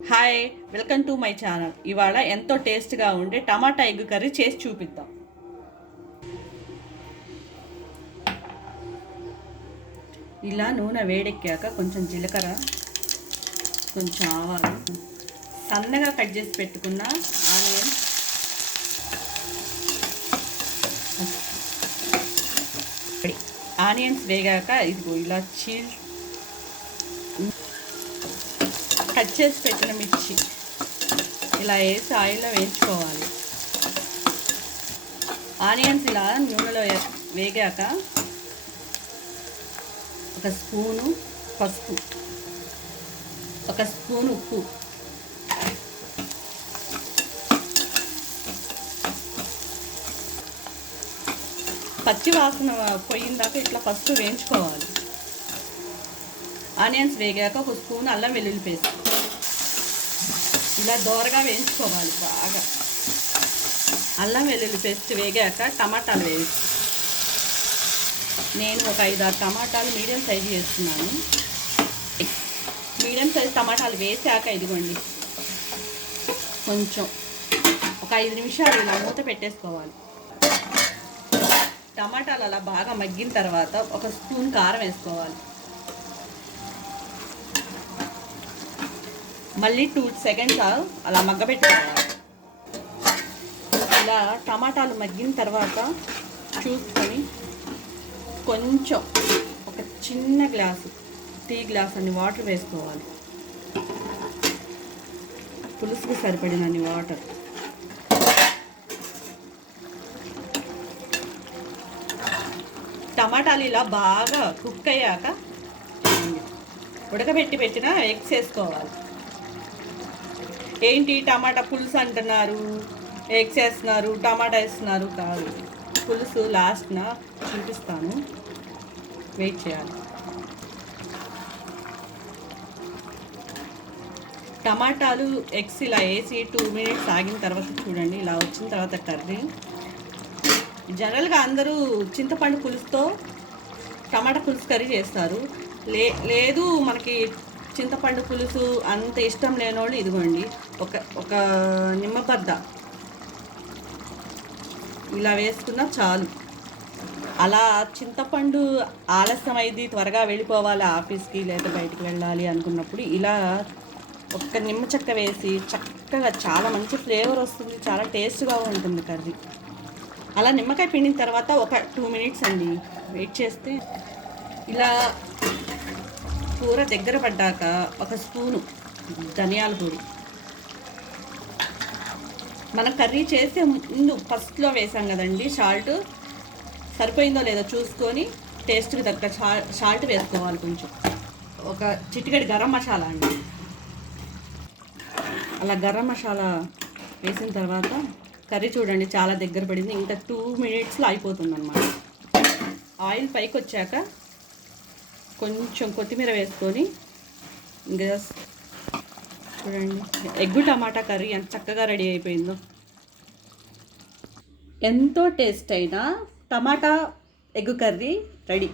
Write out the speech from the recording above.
Hi, welcome to my channel. ఇవాళ ఎంతో టేస్ట్గా ఉండే టమాటా ఎగ్ కర్రీ చేసి చూపిద్దాం. ఇలా నూనె వేడెక్కాక కొంచెం జీలకర్ర, కొంచెం ఆవాలు, సన్నగా కట్ చేసి పెట్టుకున్న ఆనియన్స్ వేగాక ఇదిగో ఇలా కట్ చేసి పెట్టిన మిర్చి ఇలా వేసి ఆయిల్లో వేయించుకోవాలి. ఆనియన్స్ ఇలా నూనెలో వేగాక ఒక స్పూను పసుపు, ఒక స్పూను ఉప్పు, పచ్చి వాసన పోయిందాక ఇట్లా పసుపు వేయించుకోవాలి. ఆనియన్స్ వేగాక ఒక స్పూన్ అల్లం వెల్లుల్లి పేస్ట్ ఇలా దోరగా వేయించుకోవాలి బాగా. అల్లం వెల్లుల్లి పేస్ట్ వేగాక టమాటాలు వేసి, నేను ఒక 5-6 టమాటాలు మీడియం సైజు వేస్తున్నాను. మీడియం సైజు టమాటాలు వేసాక ఇదిగోండి కొంచెం ఒక 5 నిమిషాలు ఇలా మూత పెట్టేసుకోవాలి. టమాటాలు అలా బాగా మగ్గిన తర్వాత ఒక స్పూన్ కారం వేసుకోవాలి. మళ్ళీ 2 సెకండ్స్ అలా మగ్గబెట్టుకోవాలి. ఇలా టమాటాలు మగ్గిన తర్వాత చూసుకొని కొంచెం ఒక చిన్న గ్లాసు, టీ గ్లాస్ అన్ని వాటర్ వేసుకోవాలి. పులుసుకు సరిపడినన్ని వాటర్. టమాటాలు ఇలా బాగా కుక్ అయ్యాక ఉడకబెట్టి పెట్టిన ఎగ్స్ వేసుకోవాలి. ఏంటి టమాటా పులుసు అంటున్నారు, ఎగ్స్ వేస్తున్నారు, టమాటా వేస్తున్నారు? కాదు, పులుసు లాస్ట్న చూపిస్తాను, వెయిట్ చేయాలి. టమాటాలు ఎగ్స్ ఇలా వేసి 2 మినిట్స్ ఆగిన తర్వాత చూడండి ఇలా వచ్చిన తర్వాత కర్రీ. జనరల్గా అందరూ చింతపండు పులుసుతో టమాటా పులుసు కర్రీ చేస్తారు. లేదు మనకి చింతపండు పులుసు అంత ఇష్టం లేనోళ్ళు ఇదిగోండి ఒక నిమ్మబద్ద ఇలా వేసుకున్నా చాలు. అలా చింతపండు ఆలస్యం అయింది, త్వరగా వెళ్ళిపోవాలి ఆఫీస్కి లేదా బయటికి వెళ్ళాలి అనుకున్నప్పుడు ఇలా ఒక్క నిమ్మ చెక్క వేసి చక్కగా చాలా మంచి ఫ్లేవర్ వస్తుంది, చాలా టేస్ట్గా ఉంటుంది కర్రీ. అలా నిమ్మకాయ పిండిన తర్వాత ఒక 2 మినిట్స్ అండి వెయిట్ చేస్తే ఇలా కూర దగ్గర పడ్డాక ఒక స్పూను ధనియాల పొడి. మనం కర్రీ చేసే ముందు ఫస్ట్లో వేసాం కదండి సాల్ట్, సరిపోయిందో లేదో చూసుకొని టేస్ట్కి తగ్గ సాల్ట్ వేసుకోవాలి. కొంచెం ఒక చిటికెడు గరం మసాలా అండి. అలా గరం మసాలా వేసిన తర్వాత కర్రీ చూడండి చాలా దగ్గర పడింది. ఇంకా 2 మినిట్స్లో అయిపోతుంది అన్నమాట. ఆయిల్ పైకి వచ్చాక కొంచెం కొత్తిమీర వేసుకొని ఇంకా చూడండి ఎగ్గు టమాటా కర్రీ ఎంత చక్కగా రెడీ అయిపోయిందో. ఎంతో టేస్ట్ అయిన టమాటా ఎగ్ కర్రీ రెడీ.